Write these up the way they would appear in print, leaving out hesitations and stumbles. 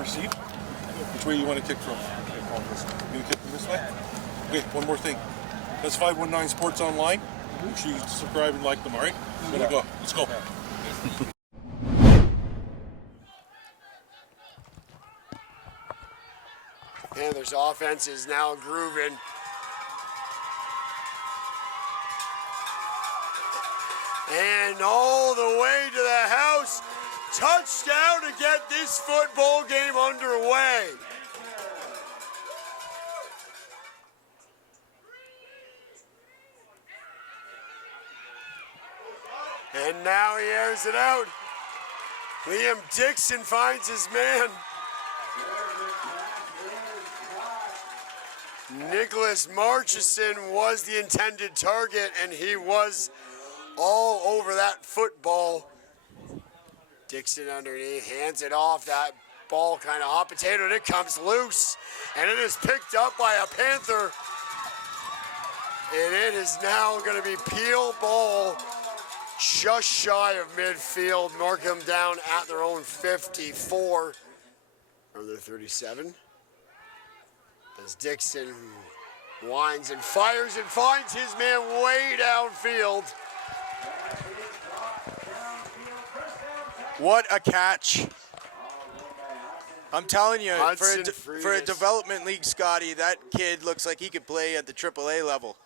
receive. Which way you want to kick from? You want to kick from this way? Okay, one more thing. That's 519 Sports Online. Make sure you subscribe and like them, all right? Gonna go. Let's go. Panthers offense is now grooving. And all the way to the house. Touchdown to get this football game underway. And now he airs it out. Liam Dixon finds his man. Nicholas Marchison was the intended target, and he was all over that football. Dixon underneath, hands it off. That ball kind of hot potato, and it comes loose. And it is picked up by a Panther. And it is now going to be Peel ball just shy of midfield. Mark them down at their own 54 or their 37. As Dixon winds and fires and finds his man way downfield. What a catch. I'm telling you, for a development league, Scotty, that kid looks like he could play at the AAA level.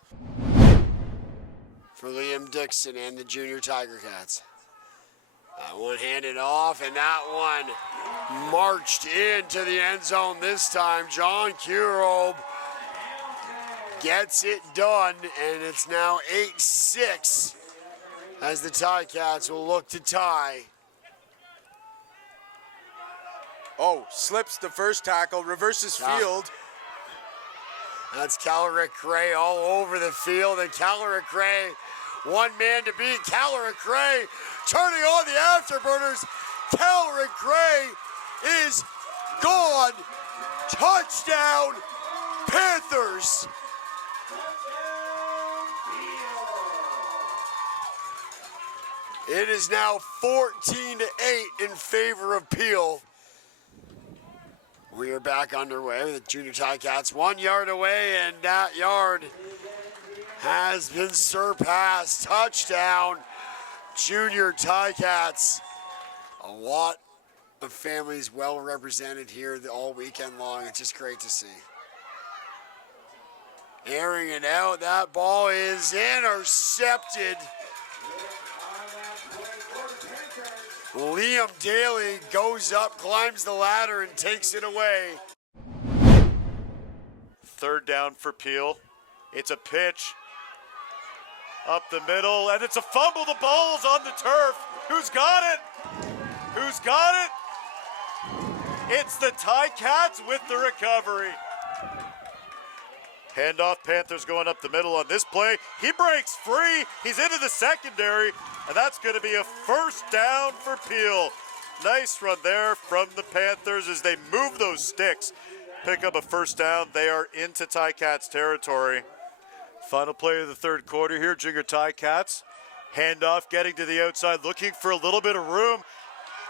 For Liam Dixon and the junior Tiger-Cats. That one handed off, and that one marched into the end zone this time. John Kurob gets it done, and it's now 8-6 as the Ticats will look to tie. Oh, slips the first tackle, reverses field. That's Calric Gray all over the field, and Calric Gray, one man to beat. Calric Gray turning on the afterburners. Calric Gray is gone. Touchdown, Panthers. It is now 14-8 in favor of Peel. We are back underway with the junior Ticats 1 yard away, and that yard has been surpassed. Touchdown, junior Ticats. A lot of families well represented here all weekend long. It's just great to see. Airing it out, that ball is intercepted. Liam Daly goes up, climbs the ladder, and takes it away. Third down for Peel. It's a pitch up the middle, and it's a fumble. The ball's on the turf. Who's got it? Who's got it? It's the Ticats with the recovery. Handoff, Panthers going up the middle on this play. He breaks free. He's into the secondary, and that's going to be a first down for Peel. Nice run there from the Panthers as they move those sticks. Pick up a first down. They are into Ticats territory. Final play of the third quarter here, junior Ticats. Handoff, getting to the outside, looking for a little bit of room.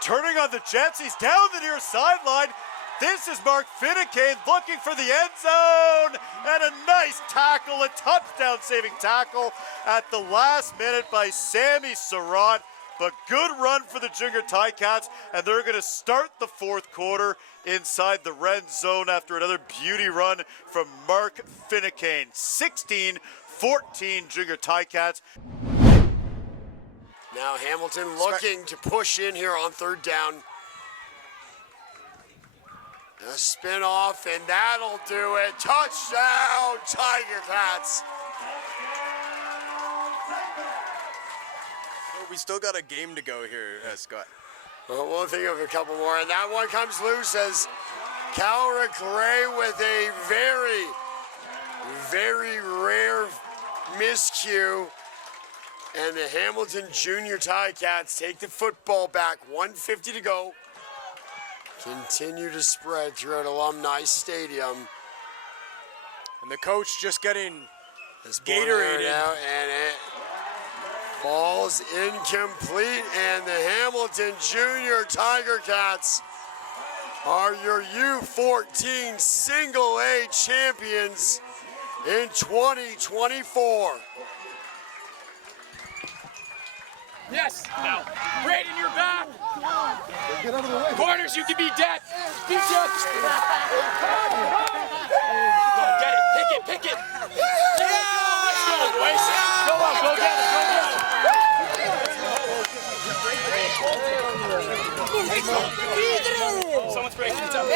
Turning on the Jets. He's down the near sideline. This is Mark Finnecane looking for the end zone, and a nice tackle, a touchdown-saving tackle at the last minute by Sammy Surratt. But good run for the junior Ticats, and they're going to start the fourth quarter inside the red zone after another beauty run from Mark Finnecane. 16-14 junior Ticats. Now Hamilton looking to push in here on third down. A spin off, and that'll do it. Touchdown, Tiger-Cats. We still got a game to go here, Scott. Well, we'll think of a couple more, and that one comes loose as Calric Gray with a very, very rare miscue. And the Hamilton Junior Ticats take the football back. 1:50 to go. Continue to spread throughout Alumni Stadium. And the coach just getting Gatorade out, and it falls incomplete, and the Hamilton Junior Tiger-Cats are your U14 Single A champions in 2024. Yes. Now, right in your back. Get out of the way. Corners, you can be dead. Be dead. Get it. Pick it. There we go. Let's go, boys. Go on. Go get it. Someone's breaking it up.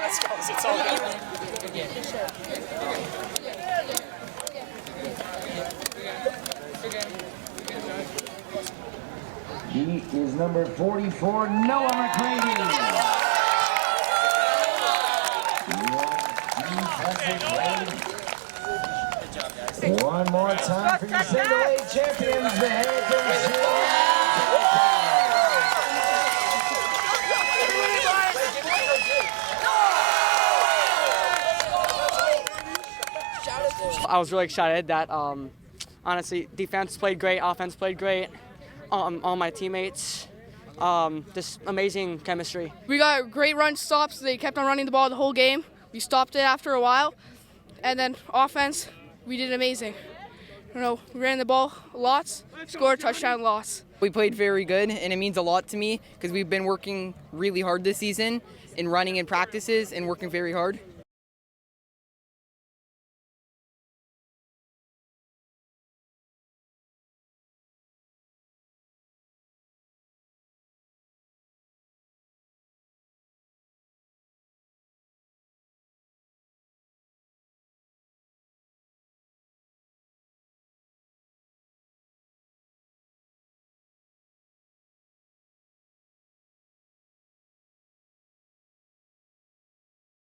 Let's go. It's all good. He is number 44, Noah McCready. One more time for your single A champions, the Panthers. I was really excited that, honestly, defense played great, offense played great. All my teammates, just amazing chemistry. We got great run stops. They kept on running the ball the whole game. We stopped it after a while. And then offense, we did amazing. We ran the ball lots, scored touchdown lots. We played very good, and it means a lot to me because we've been working really hard this season in running in practices and working very hard.